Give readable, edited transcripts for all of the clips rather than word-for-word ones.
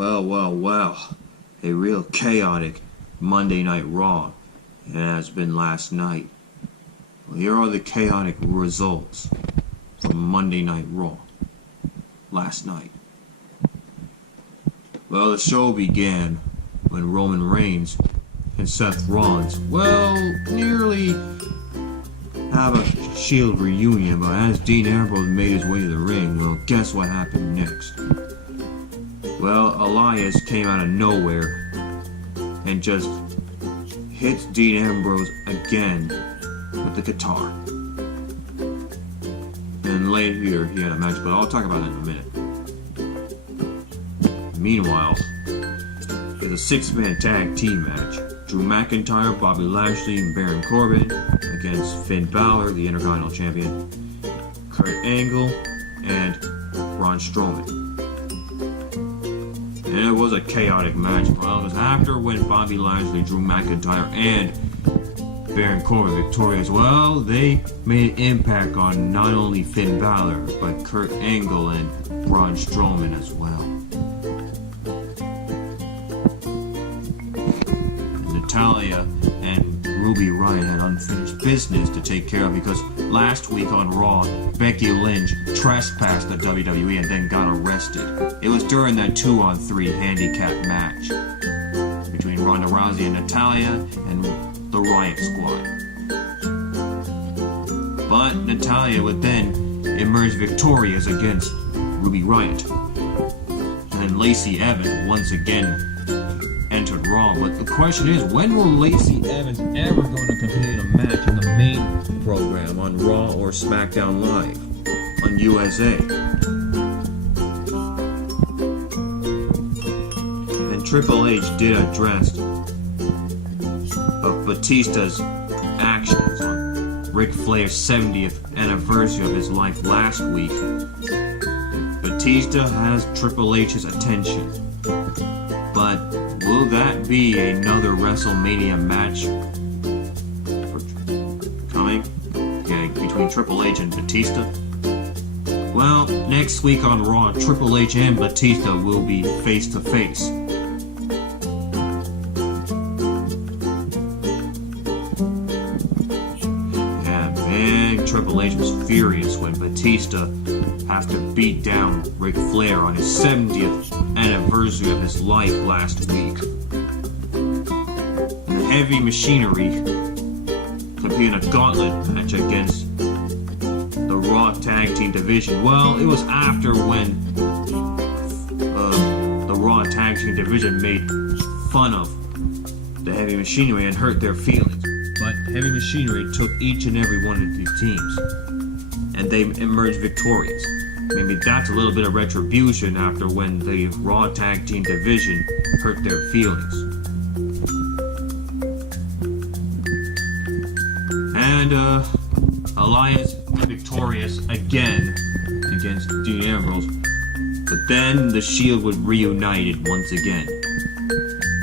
Well. A real chaotic Monday Night Raw. It has been last night. Well, here are the chaotic results from Monday Night Raw last night. Well, the show began when Roman Reigns and Seth Rollins, nearly have a Shield reunion, but as Dean Ambrose made his way to the ring, guess what happened next? Elias came out of nowhere and just hits Dean Ambrose again with the guitar. And later he had a match, but I'll talk about that in a minute. Meanwhile, there's a six-man tag team match. Drew McIntyre, Bobby Lashley, and Baron Corbin against Finn Balor, the Intercontinental Champion, Kurt Angle, and Braun Strowman. And it was a chaotic match. It was after when Bobby Lashley, Drew McIntyre, and Baron Corbin victorious. They made an impact on not only Finn Balor, but Kurt Angle and Braun Strowman as well. Natalya and Ruby Riott had unfinished business to take care of because last week on Raw, Becky Lynch trespassed the WWE and then got arrested. It was during that 2-on-3 handicap match between Ronda Rousey and Natalya and the Riott Squad. But Natalya would then emerge victorious against Ruby Riott. And then Lacey Evans once again entered Raw. But the question is, when will Lacey Evans ever going to compete in a match in the main program on Raw or Smackdown Live on USA? And Triple H did address of Batista's actions on Ric Flair's 70th anniversary of his life last week. Batista has Triple H's attention, but will that be another WrestleMania match coming between Triple H and Batista? Next week on Raw, Triple H and Batista will be face to face. Triple H was furious when Batista had to beat down Ric Flair on his 70th anniversary of his life last week. And the Heavy Machinery competed in a gauntlet match against the Raw Tag Team Division. It was after when the Raw Tag Team Division made fun of the Heavy Machinery and hurt their feelings. But Heavy Machinery took each and every one of these teams, and they emerged victorious. Maybe that's a little bit of retribution after when the Raw Tag Team Division hurt their feelings. And Elias victorious again against Dean Ambrose, but then the Shield was reunited once again.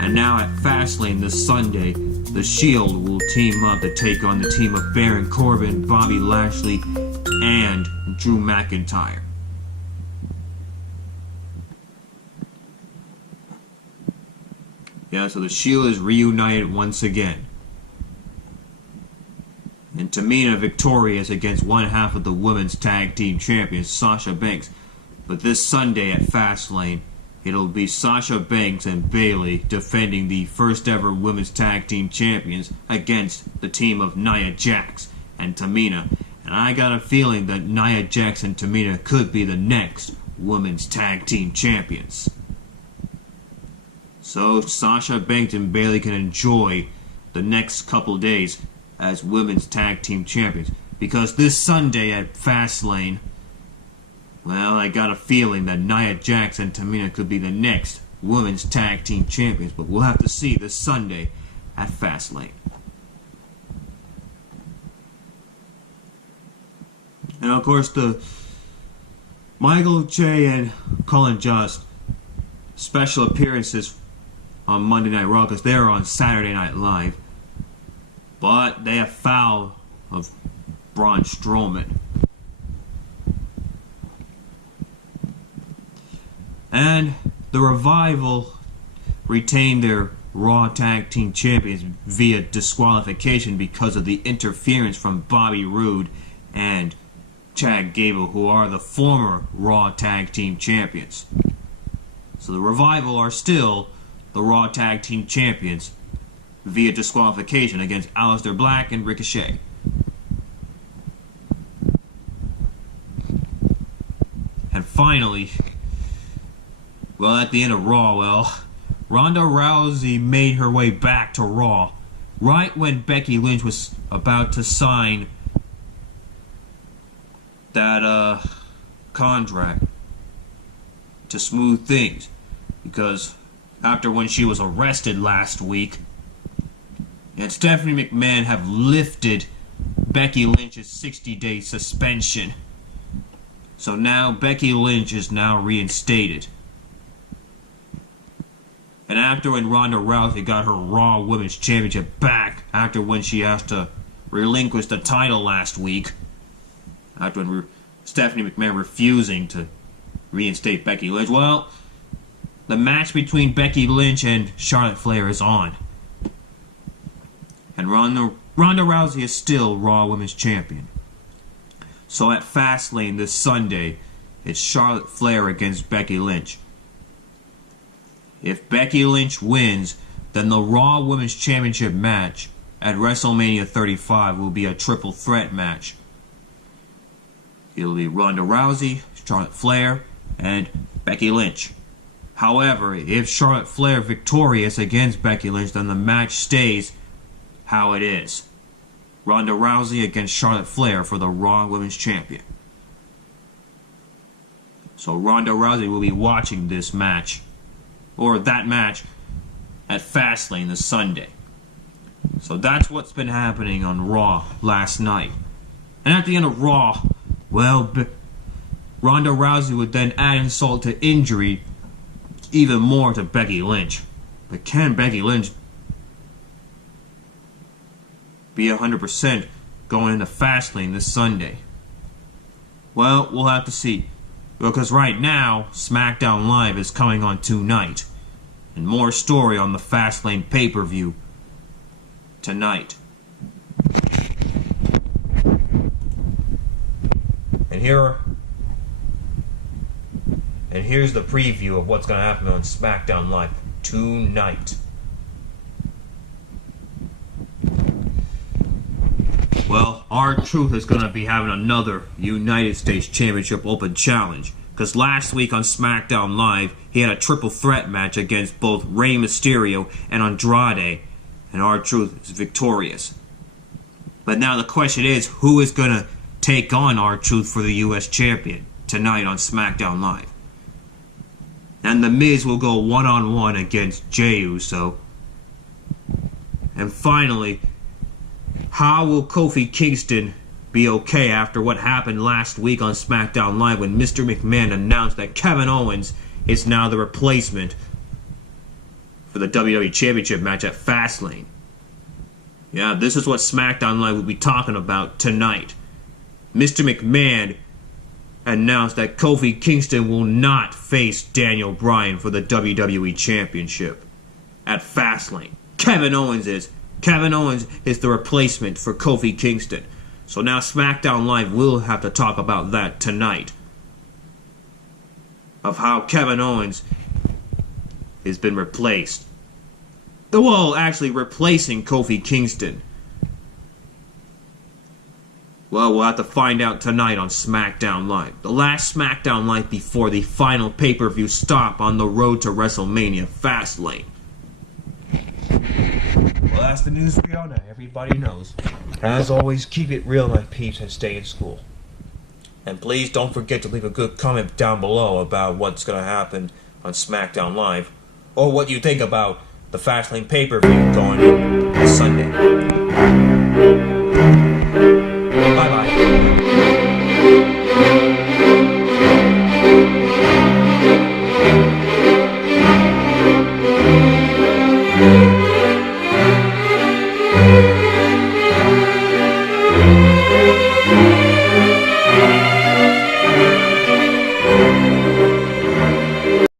And now at Fastlane this Sunday, the Shield will team up to take on the team of Baron Corbin, Bobby Lashley, and Drew McIntyre. So the Shield is reunited once again. And Tamina victorious against one half of the Women's Tag Team Champions, Sasha Banks. But this Sunday at Fastlane, it'll be Sasha Banks and Bayley defending the first ever Women's Tag Team Champions against the team of Nia Jax and Tamina. And I got a feeling that Nia Jax and Tamina could be the next Women's Tag Team Champions. So Sasha Banks and Bayley can enjoy the next couple days as Women's Tag Team Champions. Because this Sunday at Fastlane, I got a feeling that Nia Jax and Tamina could be the next Women's Tag Team Champions, but we'll have to see this Sunday at Fastlane. And of course, the Michael Che and Colin Jost special appearances on Monday Night Raw because they're on Saturday Night Live, but they have foul of Braun Strowman. And the Revival retained their Raw Tag Team Champions via disqualification because of the interference from Bobby Roode and Chad Gable, who are the former Raw Tag Team Champions. So the Revival are still the Raw Tag Team Champions via disqualification against Aliester Black and Ricochet. And finally, well, at the end of Raw, Ronda Rousey made her way back to Raw right when Becky Lynch was about to sign that contract to smooth things, because after when she was arrested last week, and Stephanie McMahon have lifted Becky Lynch's 60-day suspension. So now Becky Lynch is now reinstated. And after when Ronda Rousey got her Raw Women's Championship back, after when she has to relinquish the title last week, after when Stephanie McMahon refusing to reinstate Becky Lynch, well, the match between Becky Lynch and Charlotte Flair is on. And Ronda Rousey is still Raw Women's Champion. So at Fastlane this Sunday, it's Charlotte Flair against Becky Lynch. If Becky Lynch wins, then the Raw Women's Championship match at WrestleMania 35 will be a triple threat match. It'll be Ronda Rousey, Charlotte Flair, and Becky Lynch. However, if Charlotte Flair victorious against Becky Lynch, then the match stays how it is. Ronda Rousey against Charlotte Flair for the Raw Women's Champion. So Ronda Rousey will be watching this match, or that match, at Fastlane this Sunday. So that's what's been happening on Raw last night. And at the end of Raw, well, Ronda Rousey would then add insult to injury even more to Becky Lynch. But can Becky Lynch be 100% going into Fastlane this Sunday? Well, we'll have to see. Because right now, Smackdown Live is coming on tonight. And more story on the Fastlane pay-per-view tonight. And here's the preview of what's going to happen on Smackdown Live tonight. Well, R-Truth is going to be having another United States Championship Open Challenge. Because last week on SmackDown Live, he had a triple threat match against both Rey Mysterio and Andrade. And R-Truth is victorious. But now the question is, who is going to take on R-Truth for the U.S. Champion tonight on SmackDown Live? And The Miz will go one-on-one against Jey Uso. And finally, how will Kofi Kingston be okay after what happened last week on SmackDown Live when Mr. McMahon announced that Kevin Owens is now the replacement for the WWE Championship match at Fastlane? Yeah, this is what SmackDown Live will be talking about tonight. Mr. McMahon announced that Kofi Kingston will not face Daniel Bryan for the WWE Championship at Fastlane. Kevin Owens is the replacement for Kofi Kingston. So now SmackDown Live will have to talk about that tonight. Of how Kevin Owens has been replaced. Well, actually replacing Kofi Kingston. Well, we'll have to find out tonight on SmackDown Live. The last SmackDown Live before the final pay-per-view stop on the road to WrestleMania Fastlane. Well, that's the news for y'all now. Everybody knows. As always, keep it real, my peeps, and stay in school. And please don't forget to leave a good comment down below about what's going to happen on SmackDown Live, or what you think about the Fastlane pay-per-view going in this Sunday.